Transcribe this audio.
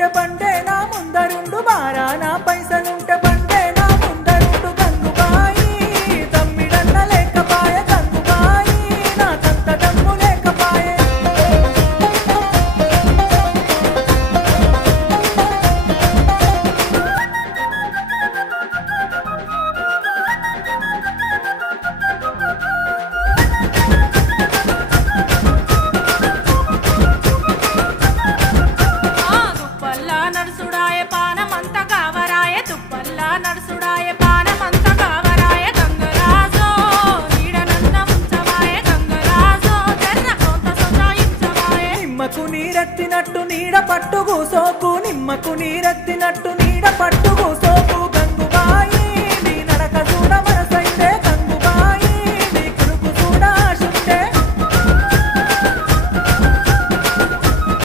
ఉంటే బండే నా ముందరుండు బారానా పైసలుంటే బండే నా ముందరుండు గంగుబాయి తమ్మిడన్న లేకపాయ గంగుబాయి నా తంత దమ్ము లేకపాయే నీరెత్తినట్టు నీడ పట్టు కూసోకు నిమ్మకు నీరెత్తినట్టు నీడ పట్టు కూసోకు